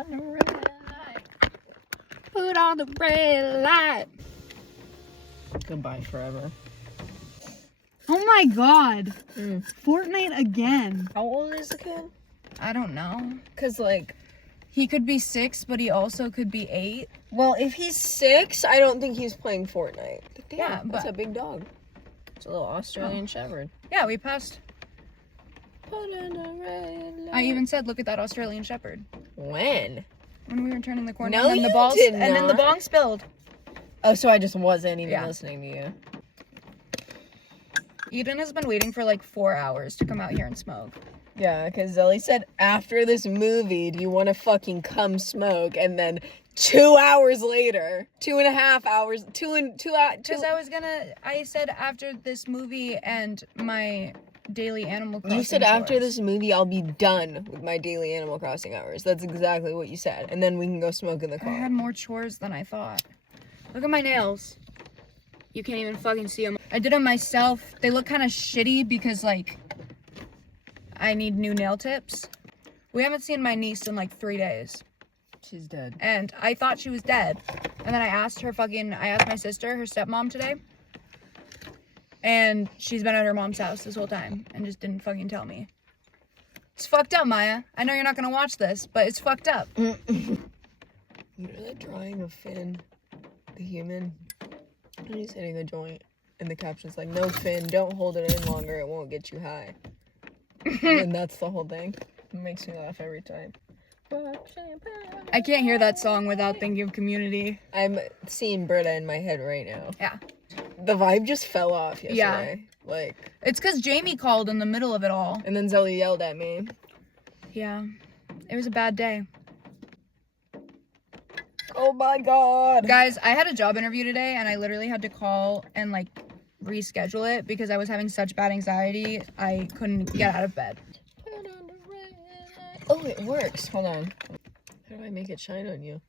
on the red light. Put on the red light. Goodbye forever. Oh my god. Fortnite again. How old is the kid? I don't know. Because, like... He could be 6, but he also could be 8. Well, if he's 6, I don't think he's playing Fortnite. But damn, Yeah, that's but... a big dog. It's a little Australian Shepherd. Yeah, we passed. Put on the red light. I even said, look at that Australian Shepherd. When? When we were turning the corner. No, and then you the balls, did and then the not. bong spilled. Oh, so I just wasn't even Yeah. listening to you. Eden has been waiting for like 4 hours to come out here and smoke. Yeah, because Zelie said, after this movie, do you want to fucking come smoke? And then 2 hours later, 2.5 hours, Because I said after this movie and my daily Animal Crossing You said after chores. this movie, I'll be done with my daily Animal Crossing hours. That's exactly what you said. And then we can go smoke in the I car. had more chores than I thought. Look at my nails. You can't even fucking see them. I did them myself. They look kind of shitty because, like, I need new nail tips. We haven't seen my niece in, like, 3 days. She's dead. And I thought she was dead. And then I asked my sister, her stepmom today. And she's been at her mom's house this whole time and just didn't fucking tell me. It's fucked up, Maya. I know you're not gonna watch this, but it's fucked up. You know that drawing of Finn, the human? And he's hitting a joint. And the caption's like, no, Finn, don't hold it in longer. It won't get you high. And that's the whole thing. It makes me laugh every time. I can't hear that song without thinking of Community. I'm seeing Britta in my head right now. Yeah. The vibe just fell off yesterday. Yeah. Like. It's because Jamie called in the middle of it all. And then Zelie yelled at me. Yeah. It was a bad day. Oh my god. Guys, I had a job interview today and I literally had to call and like reschedule it because I was having such bad anxiety I couldn't get out of bed. Oh, it works. Hold on. How do I make it shine on you?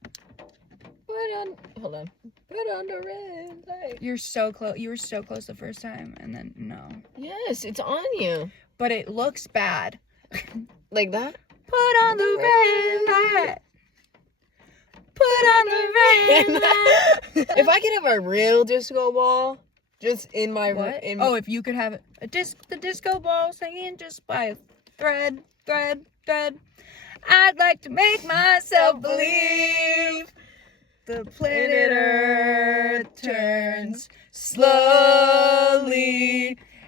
Hold on. Put on the red light. You're so close. You were so close the first time and then no. Yes, it's on you. But it looks bad. Like that? Put on the red light. Put on the red light. If I could have a real disco ball, just in my What? in Oh, if you could have the disco ball singing just by a thread. I'd like to make myself believe the planet Earth turns slowly.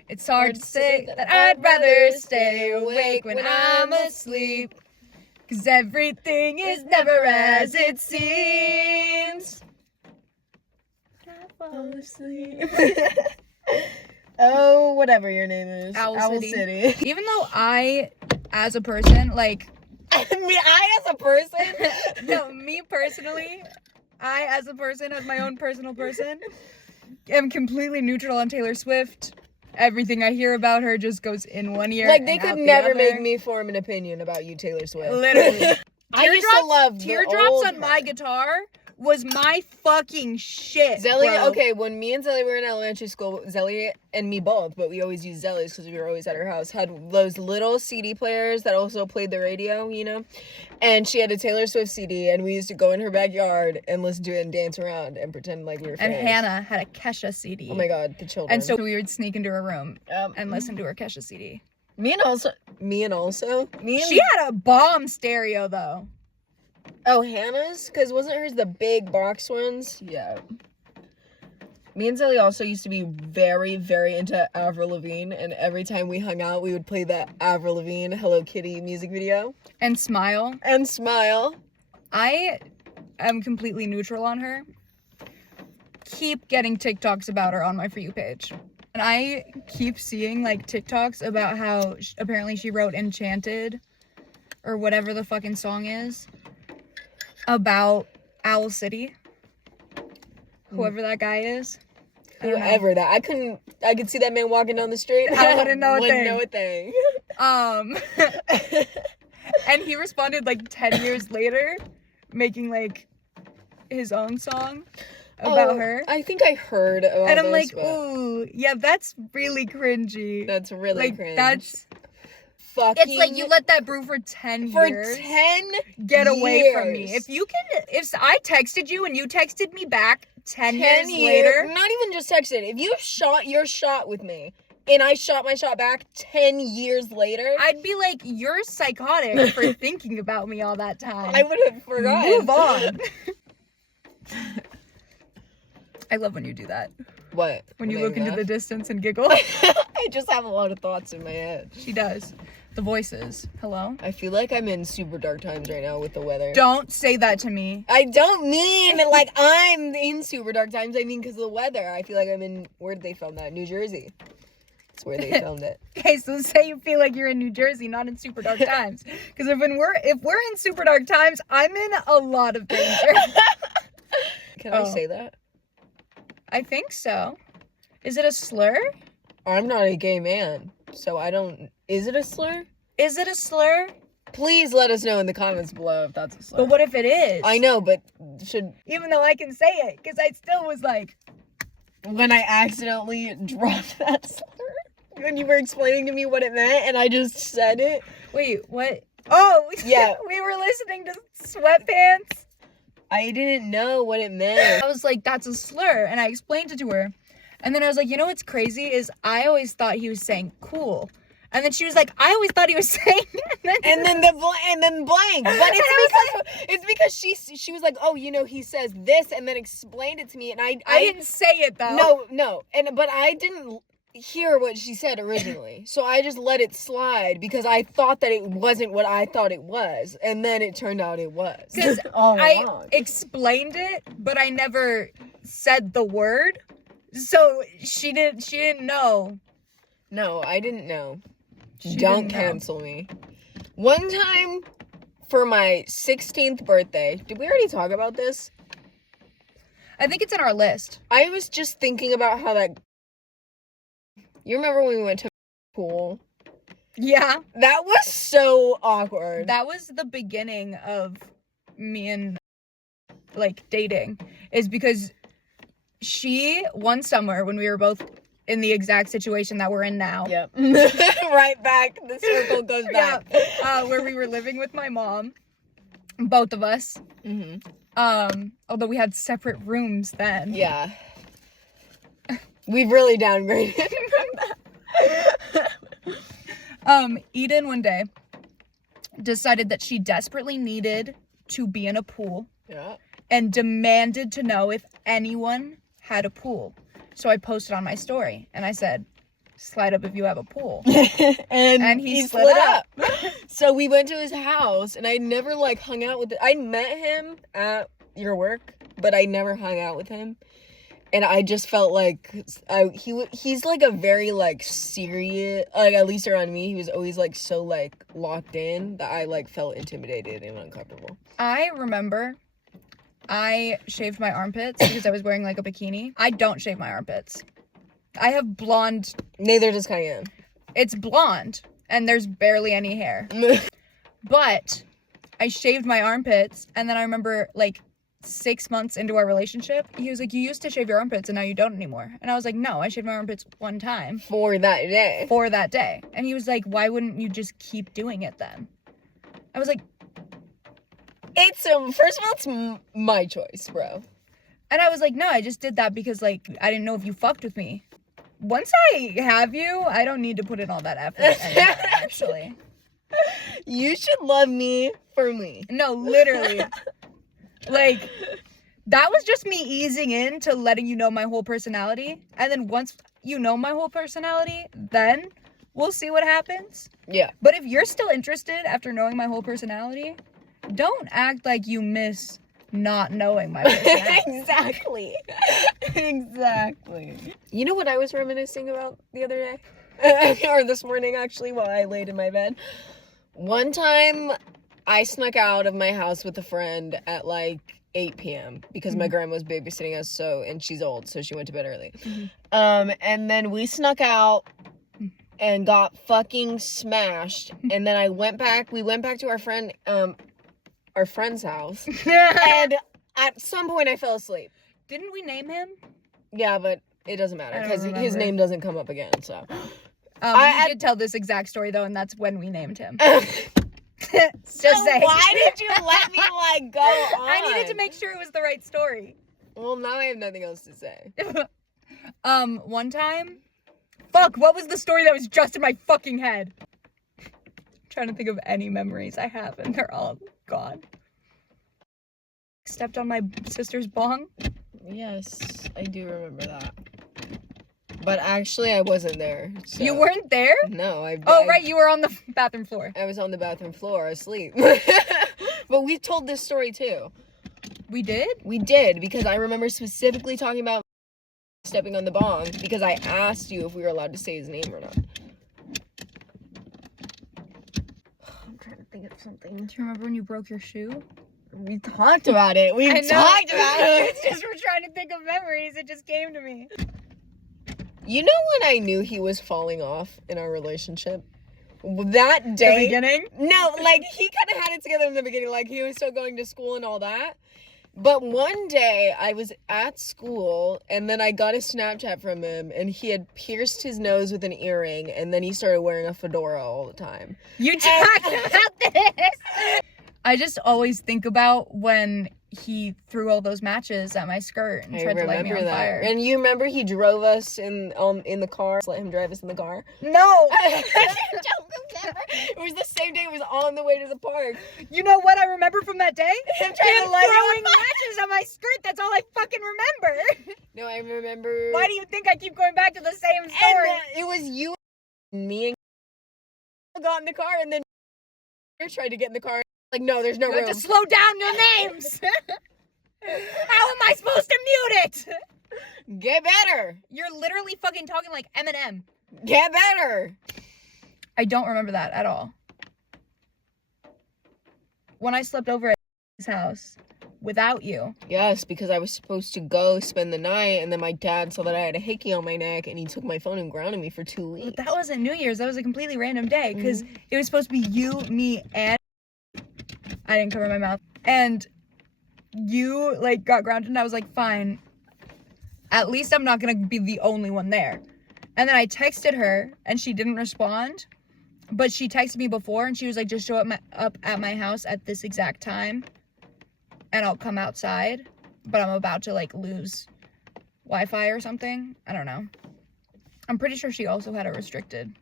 It's hard to say that I'd rather stay awake when I'm asleep. 'Cause everything is never as it seems. I fall asleep. Oh, whatever your name is. Owl City. Even though I, as a person, like... I as a person? No, me personally, I as a person, as my own personal person, am completely neutiral on Taylor Swift. Everything I hear about her just goes in one ear. Like, they and could out the never other. make me form an opinion about you, Taylor Swift. Literally. I used to love the Teardrops old on my guitar was my fucking shit. Zelie, bro. okay, when me and Zelie were in elementary school, Zelie and me both, but we always used Zelie's because we were always at her house, had those little CD players that also played the radio, you know? And she had a Taylor Swift CD, and we used to go in her backyard and listen to it and dance around and pretend like we were And fans. Hannah had a Kesha CD. Oh my god, the children. And so we would sneak into her room and listen to her Kesha CD. Me and She had a bomb stereo though. Oh, Hannah's? Because wasn't hers the big box ones? Yeah. Me and Zelie also used to be very, very into Avril Lavigne, and every time we hung out, we would play the Avril Lavigne Hello Kitty music video. And Smile. And Smile. I am completely neutral on her. Keep getting TikToks about her on my For You page. And I keep seeing, like, TikToks about how apparently she wrote Enchanted, or whatever the fucking song is, about Owl City. Whoever that guy is. Whoever that. I could see that man walking down the street. I wouldn't know a thing. And he responded, like, 10 years later, making, like, his own song about her. I think I heard about And I'm this, like, ooh, yeah, that's really cringy. That's really like, cringe. That's fucking... It's like you let that brew for 10 for years. 10 Get away from me. years. If I texted you and you texted me back 10 years later. Not even just texted. If you shot your shot with me and I shot my shot back 10 years later, I'd be like, you're psychotic for thinking about me all that time. I would have forgotten. Move on. I love when you do that. What? When you look into the distance and giggle. I just have a lot of thoughts in my head. She does. The voices. Hello? I feel like I'm in super dark times right now with the weather. Don't say that to me. I don't mean like I'm in super dark times. I mean because of the weather. I feel like I'm in... Where did they film that? New Jersey. That's where they filmed it. Okay, so say you feel like you're in New Jersey, not in super dark times. Because if we're in super dark times, I'm in a lot of danger. Can I say that? I think so. Is it a slur? I'm not a gay man, so I don't... Is it a slur? Is it a slur? Please let us know in the comments below if that's a slur. But what if it is? I know, but should... Even though I can say it, because I still was like... When I accidentally dropped that slur, when you were explaining to me what it meant, and I just said it. Wait, what? Oh, yeah. We were listening to Sweatpants. I didn't know what it meant. I was like, that's a slur, and I explained it to her. And then I was like, you know what's crazy is I always thought he was saying cool. And then she was like, I always thought he was saying and then blank. But it's because she was like, oh, you know, he says this, and then explained it to me, and I didn't say it though. No. But I didn't hear what she said originally. So I just let it slide because I thought that it wasn't what I thought it was. And then it turned out it was. Because I explained it, but I never said the word. So she didn't know. No, I didn't know. Don't cancel me. One time for my 16th birthday, did we already talk about this? I think it's in our list. I was just thinking about how that... You remember when we went to pool? Yeah. That was so awkward. That was the beginning of me and, like, dating. Is because one summer when we were both in the exact situation that we're in now. Yep. Right back. The circle goes back. Yeah. Where we were living with my mom. Both of us. Mm-hmm. Although we had separate rooms then. Yeah. We've really downgraded from that. Eden one day decided that she desperately needed to be in a pool. Yeah. And demanded to know if anyone had a pool. So I posted on my story and I said, slide up if you have a pool. and he slid up. So we went to his house and I never like hung out with I met him at your work, but I never hung out with him. And I just felt like he's like a very like serious, like at least around me, he was always like so like locked in that I like felt intimidated and uncomfortable. I remember I shaved my armpits because I was wearing like a bikini. I don't shave my armpits. I have blonde. Neither does Cayenne. It's blonde and there's barely any hair. But I shaved my armpits and then I remember like 6 months into our relationship, he was like, you used to shave your armpits and now you don't anymore. And I was like, no, I shaved my armpits one time. For that day. And he was like, why wouldn't you just keep doing it then? I was like, it's first of all, it's my choice, bro. And I was like, no, I just did that because like I didn't know if you fucked with me. Once I have you, I don't need to put in all that effort anymore, actually. You should love me for me. No, literally. Like, that was just me easing into letting you know my whole personality. And then once you know my whole personality, then we'll see what happens. Yeah. But if you're still interested after knowing my whole personality, don't act like you miss not knowing my personality. Exactly. You know what I was reminiscing about the other day? Or this morning, actually, while I laid in my bed? One time, I snuck out of my house with a friend at like 8 p.m. because my grandma was babysitting us, and she's old, so she went to bed early. And then we snuck out and got fucking smashed. And then we went back to our friend's house. And at some point I fell asleep. Didn't we name him? Yeah, but it doesn't matter because his name doesn't come up again, so. We did tell this exact story though, and that's when we named him. Just saying. Why did you let me go on? I needed to make sure it was the right story. Well, now I have nothing else to say. One time, fuck, what was the story that was just in my fucking head? I'm trying to think of any memories I have, and they're all gone. Stepped on my sister's bong. Yes, I do remember that. But actually, I wasn't there. So. You weren't there? No, right, you were on the bathroom floor. I was on the bathroom floor asleep. But we told this story too. We did? We did, because I remember specifically talking about stepping on the bong because I asked you if we were allowed to say his name or not. I'm trying to think of something. Do you remember when you broke your shoe? We talked about it. We talked about it. It's just we're trying to think of memories. It just came to me. You know when I knew he was falling off in our relationship? That day. The beginning? No, he kind of had it together in the beginning. He was still going to school and all that. But one day I was at school and then I got a Snapchat from him and he had pierced his nose with an earring and then he started wearing a fedora all the time. You talked about this! I just always think about when he threw all those matches at my skirt and tried to light me on fire. And you remember he drove us in the car? Let him drive us in the car? No! I don't remember. It was the same day. It was on the way to the park. You know what I remember from that day? Him trying to light throwing matches on my skirt. That's all I fucking remember. No, I remember. Why do you think I keep going back to the same story? And, it was you and me and got in the car and then tried to get in the car. No, there's no room. You have to slow down your names. How am I supposed to mute it? Get better. You're literally fucking talking like Eminem. Get better. I don't remember that at all. When I slept over at his house without you. Yes, because I was supposed to go spend the night and then my dad saw that I had a hickey on my neck and he took my phone and grounded me for 2 weeks. But that wasn't New Year's. That was a completely random day because it was supposed to be you, me, and I didn't cover my mouth. And you, got grounded, and I was like, fine. At least I'm not gonna be the only one there. And then I texted her, and she didn't respond. But she texted me before, and she was like, just show up at my house at this exact time, and I'll come outside. But I'm about to, lose Wi-Fi or something. I don't know. I'm pretty sure she also had it restricted.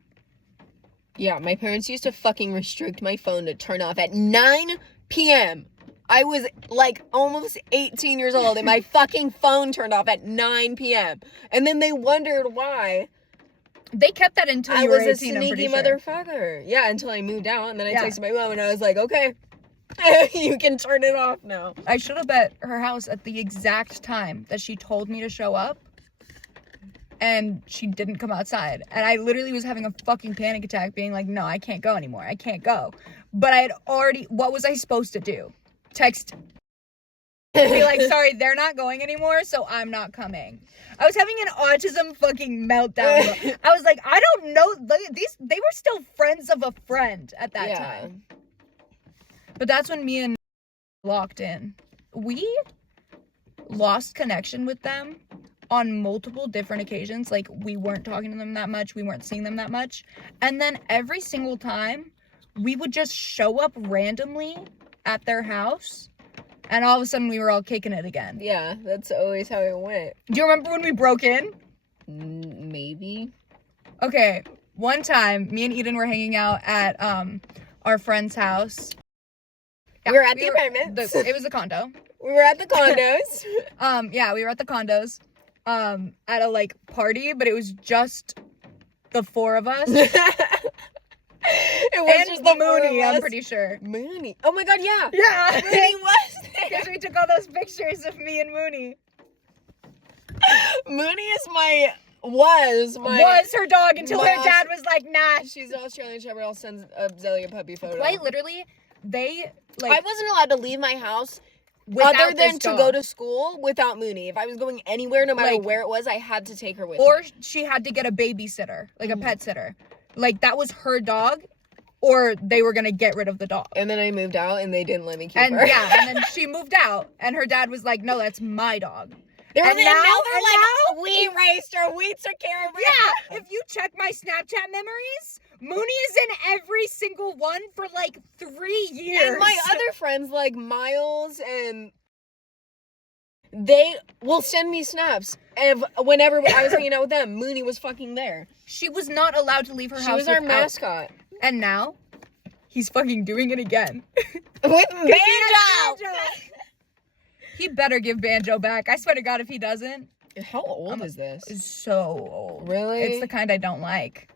Yeah, my parents used to fucking restrict my phone to turn off at 9 p.m. I was almost 18 years old and my fucking phone turned off at 9 p.m. And then they wondered why. They kept that until you were 18, I was a sneaky motherfucker. Yeah, until I moved out and then I texted my mom and I was like, okay, you can turn it off now. I should have been at her house at the exact time that she told me to show up. And she didn't come outside. And I literally was having a fucking panic attack being like, no, I can't go anymore. I can't go. But I had already, what was I supposed to do? Text, be like, sorry, they're not going anymore, so I'm not coming. I was having an autism fucking meltdown. I was like, I don't know. They were still friends of a friend at that time. But that's when me and locked in. We lost connection with them on multiple different occasions. We weren't talking to them that much. We weren't seeing them that much. And then every single time, we would just show up randomly at their house. And all of a sudden, we were all kicking it again. Yeah, that's always how it went. Do you remember when we broke in? Maybe. Okay, one time, me and Eden were hanging out at our friend's house. Yeah, we were at the apartment. It was a condo. We were at the condos. Yeah, we were at the condos. At a party, but it was just the four of us. It was and just the Mooney, I'm pretty sure. Mooney. Oh my god, yeah. Yeah. Mooney was there. Because we took all those pictures of me and Mooney. Mooney is was her dog until her dad was like, nah. She's an Australian Shepherd. I'll send Zelie a puppy photo. Quite literally, I wasn't allowed to leave my house other than to go to school without Mooney. If I was going anywhere, no matter where it was, I had to take her with me. Or she had to get a babysitter, a pet sitter. That was her dog, or they were gonna get rid of the dog. And then I moved out, and they didn't let me keep her. Yeah, and then she moved out, and her dad was like, no, that's my dog. There was And now- another, like, we raised her, we took care of her. Yeah, if you check my Snapchat memories, Mooney is in every single one for like 3 years. And my other friends, like Miles, and they will send me snaps of whenever I was hanging out with them. Mooney was fucking there. She was not allowed to leave her She house was our without- mascot. And now, he's fucking doing it again. With Banjo! He better give Banjo back. I swear to God, if he doesn't, How old is this? it's so old. Really? It's the kind I don't like.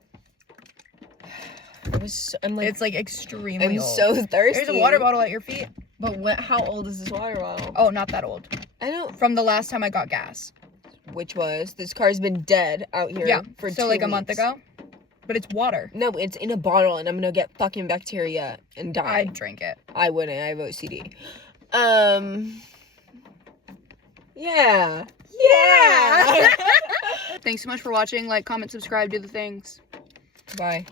I'm like, It's like extremely I'm old. so thirsty. There's a water bottle at your feet. But how old is this water bottle? Oh, not that old. I don't. From the last time I got gas. Which was this car's been dead out here. Yeah. For So 2 like a month weeks. ago. But it's water. No, it's in a bottle, and I'm gonna get fucking bacteria and die. I'd drink it. I wouldn't. I have OCD. Yeah. Yeah. Thanks so much for watching. Like, comment, subscribe, do the things. Bye.